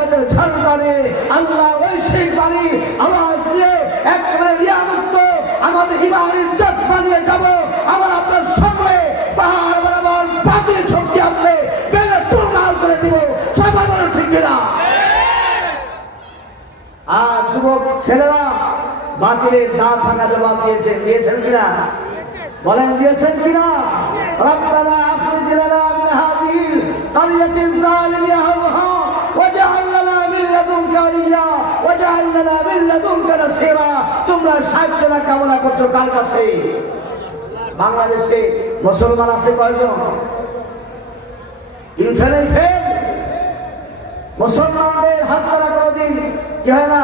হেদায়েতের ঝান্ডারে আল্লাহ ঐশিক বাণী আওয়াজ দিয়ে একেবারে রিয়ামুক্ত আমাদের ইমান ইজ্জত বানিয়ে যাব। আমার আপনার সামনে পাহাড় বরাবর বাতিল শক্তি আসলে বেলে চুরমার করে দিব। সবাই বলো ঠিক কিনা? আর যুবক ছেলেরা বাতিলের দাঁত ভাঙা জবাব দিয়েছেন কিনা? বলেন দিয়েছেন কিনা? রব্বানা আখরিজ লানা মিন হাযিহিল ক্বরিয়াতিল যালিমি আহলুহা ওয়াজআল লানা মিন লাদুনকা ওলিয়া ওয়াজআল লানা মিন লাদুনকা নাসীরা। তোমরা সাহায্য না কামনা করছো কার কাছে? বাংলাদেশে মুসলমান আছে কয়জন? ইনফেল মুসলমানদের হাত ধরা কোনোদিন কি হয় না?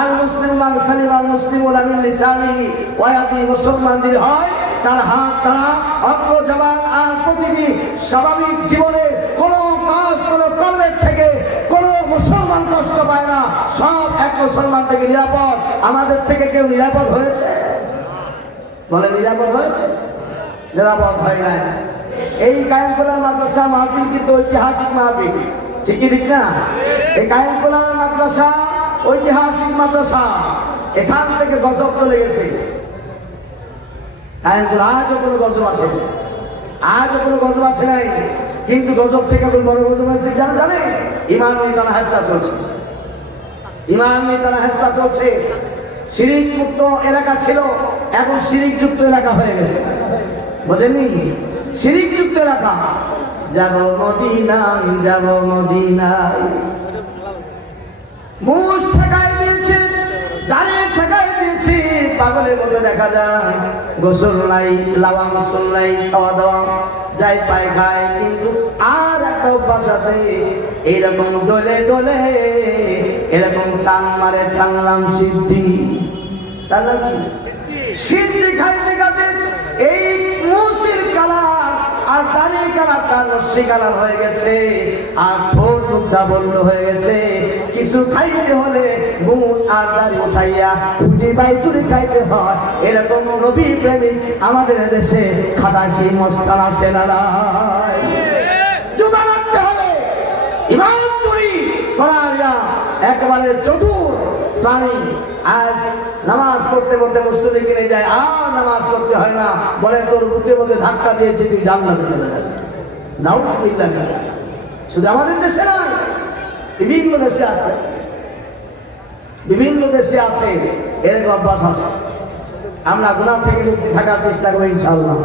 আল মুসলিম মান সালিম আল মুসলিমুনা মিন লিসানিহি ওয়া ইয়াদি। মুসলমান যদি হয় তার হাত দ্বারা অগ্রজবান আর প্রতিটি স্বাভাবিক জীবনে কোনো কাজ কোনো কর্মের থেকে কোনো মুসলমান কষ্ট পায় না। সব এক মুসলমান থেকে নিরাপদ। আমাদের থেকে কেউ নিরাপদ হয়েছে? বলে নিরাপদ হয়েছে? নিরাপদ হয় না। এই কায়েমকুলার মাদ্রাসা মাহফিল কিন্তু ঐতিহাসিক মাহফিল, ঠিক না? এই কায়েমকুলার মাদ্রাসা ঐতিহাসিক মাদ্রাসা। এখান থেকে গজব চলে গেছে। আজও কোনো গজব আসে, আজও কোনো গজব আসে নাই। কিন্তু গজব থেকে কোন বড় গজব আছে জানে? ইমান নিয়ে টানা হেস্তা চলছে। ইমান নিয়ে টানা হেস্তা চলছে। শিরিক মুক্ত এলাকা ছিল, এখন শিরিক যুক্ত এলাকা হয়ে গেছে। বোঝেননি? শিরিক যুক্ত এলাকা। যাব মদিনায়, যাব মদিনায়। মুষ ঠেকাই দিয়েছে, দাঁড়িয়ে ঠেকাই দিয়েছে। পাগলের মতো দেখা যায়। গোসল নাই, লাওয়া গোসল নাই, খাওয়া দাওয়া যাই পায় খায়। কিন্তু আর একটা অভ্যাস আছে, এইরকম ডলে ডলে এরকম টান মারে টানলাম সিদ্ধি। তাহলে কি সিদ্ধি খাইতে খাইতে এই মুসির কালার আর দাড়ির কালারটা নস্যি কালার হয়ে গেছে, আর ঠোঁট মুখটা বন্ধ হয়ে গেছে। কিছু খাইতে হলে মুখ আর দাড়ি উঠাইয়া ফুটি বাইতুরি খাইতে হয়। এরকম নবী প্রেমিক আমাদের দেশে খাটাসি মস্তান আছে না? জুতা রাখতে হবে। ইমান চুরি করারিয়া একেবারে চতুর প্রাণী। আজ নামাজ পড়তে পড়তে মুসল্লি কিনে যায়, আর নামাজ পড়তে হয় না। বলে তোর বুকের মধ্যে ধাক্কা দিয়েছে, তুই জান্নাতে চলে যাবি। নাউযুবিল্লাহ। শুধু আমাদের দেশে নয়, বিভিন্ন দেশে আছে, বিভিন্ন দেশে আছে এরকম অভ্যাস আছে। আমরা গুনাহ থেকে মুক্তি থাকার চেষ্টা করি ইনশাআল্লাহ।